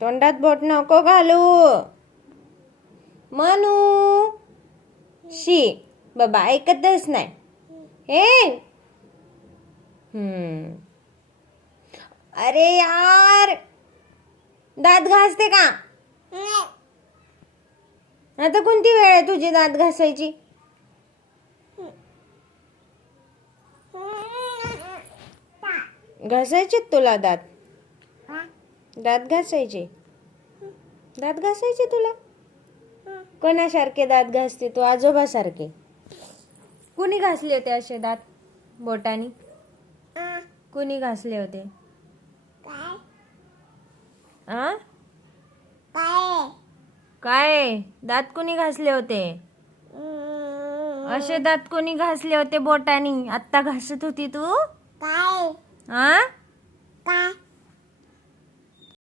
तोंडात बोट नको घालू. मनू शी बाबा ऐकतच नाही. हे अरे यार, दात घासते का? आता कोणती वेळ आहे तुझी दात घासायची? घासायचे तुला दात? दात घासायचे? दात घासायचे तुला? कोणासारखे दात घासते तू? आजोबासारखे? कुणी घासले होते असे दात बोटानी? कुणी घासले होते? काय दात कुणी घासले होते? असे दात कोणी घासले होते बोटानी? आत्ता घासत होती तू?